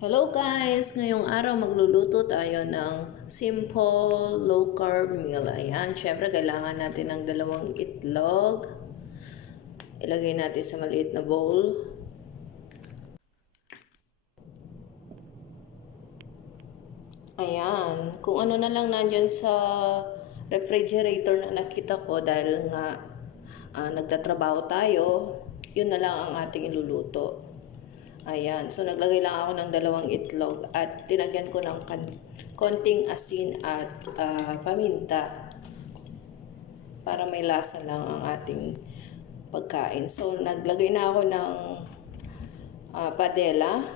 Hello guys! Ngayong araw magluluto tayo ng simple low carb meal. Ayan, syempre kailangan natin ng 2 itlog. Ilagay natin sa maliit na bowl. Ayan, kung ano na lang nandyan sa refrigerator na nakita ko dahil nga nagtatrabaho tayo, yun na lang ang ating iluluto. Ayan, so naglagay lang ako ng 2 itlog at tinagyan ko ng konting asin at paminta para may lasa lang ang ating pagkain. So naglagay na ako ng padela.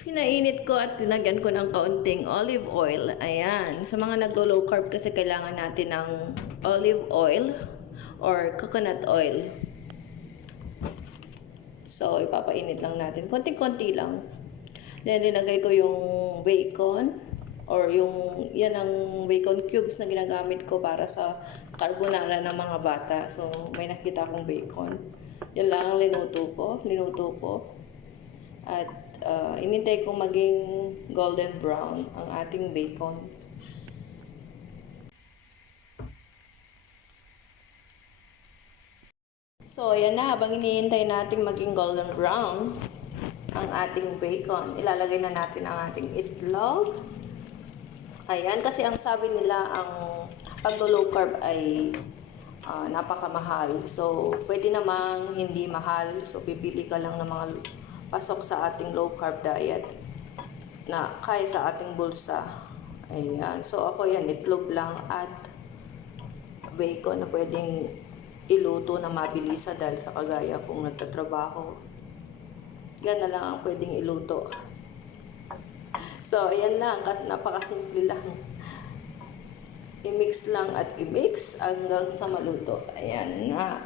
Pinainit ko at tinagyan ko ng kaunting olive oil. Ayan, sa mga naglo-low carb kasi kailangan natin ng olive oil or coconut oil. So, ipapainit lang natin. Konting-konti lang. Then, linagay ko yung bacon or yan ang bacon cubes na ginagamit ko para sa carbonara ng mga bata. So, may nakita akong bacon. Yan lang ang linuto ko. At inintay kong maging golden brown ang ating bacon. So, ayan na. Habang iniintay natin maging golden brown ang ating bacon, ilalagay na natin ang ating itlog. Ayan, kasi ang sabi nila, ang pag-low carb ay napakamahal. So, pwede namang hindi mahal. So, pipili ka lang ng mga pasok sa ating low carb diet na kaya sa ating bulsa. Ayan. So, ako yan, itlog lang at bacon na pwedeng iluto na mabilisa dahil sa kagaya kung nagtatrabaho. Yan na lang ang pwedeng iluto. So, ayan lang. Napakasimple lang. I-mix lang at i-mix hanggang sa maluto. Ayan na.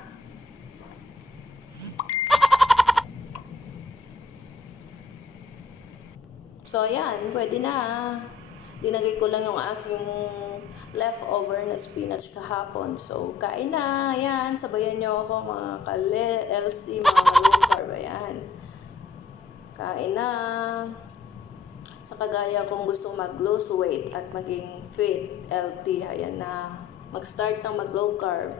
So, ayan. Pwede na. Dinagay ko lang yung aking leftover na spinach kahapon. So, kain na. Ayan. Sabayan nyo ako mga ka-LC, mga low carb. Ayan. Kain na. Sa kagaya kung gusto mag-lose weight at maging fit, healthy, ayan na. Mag-start ng mag-low carb.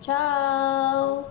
Ciao!